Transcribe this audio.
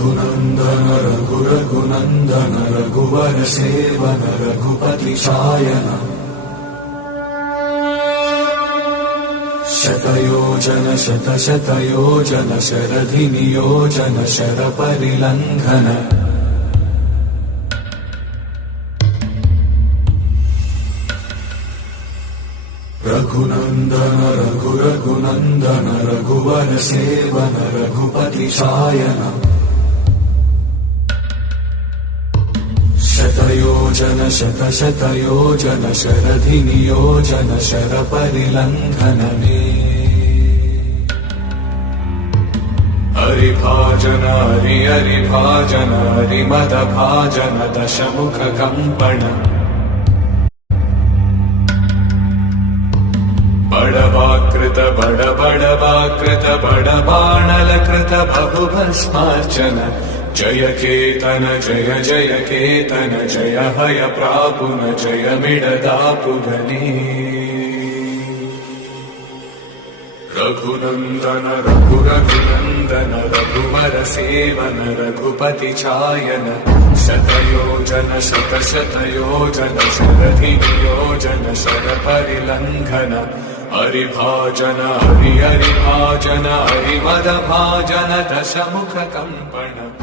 रघुनन्दन रघुरघुनन्दन रघुवर सेवन रघुपति शायन शतयोजन शतशतयोजन शरधि नियोजन शरपरिलङ्घन रघुनन्दन रघुरघुनन्दन रघुवर सेवन रघुपति शायन शतयोजन शतशतयोजन शरधि नियोजन शरपरिलङ्घन हरिभाजन हरिभाजन हरिमदभाजन दशमुख कंपन बड़वाकृत बड़वाकृत बड़बाणलकृत बहुभस्मार्चन जय केतन जय जय केतन जय हय प्रापुन जय मिडदापुगनी रघुनन्दन रघुरघुनन्दन रघुवर सेवन रघुपति चायन शतयोजन शतशतयोजन शरधि नियोजन शरपरिलङ्घन हरिभाजन हरिभाजन हरिमदभाजन दशमुख कंपन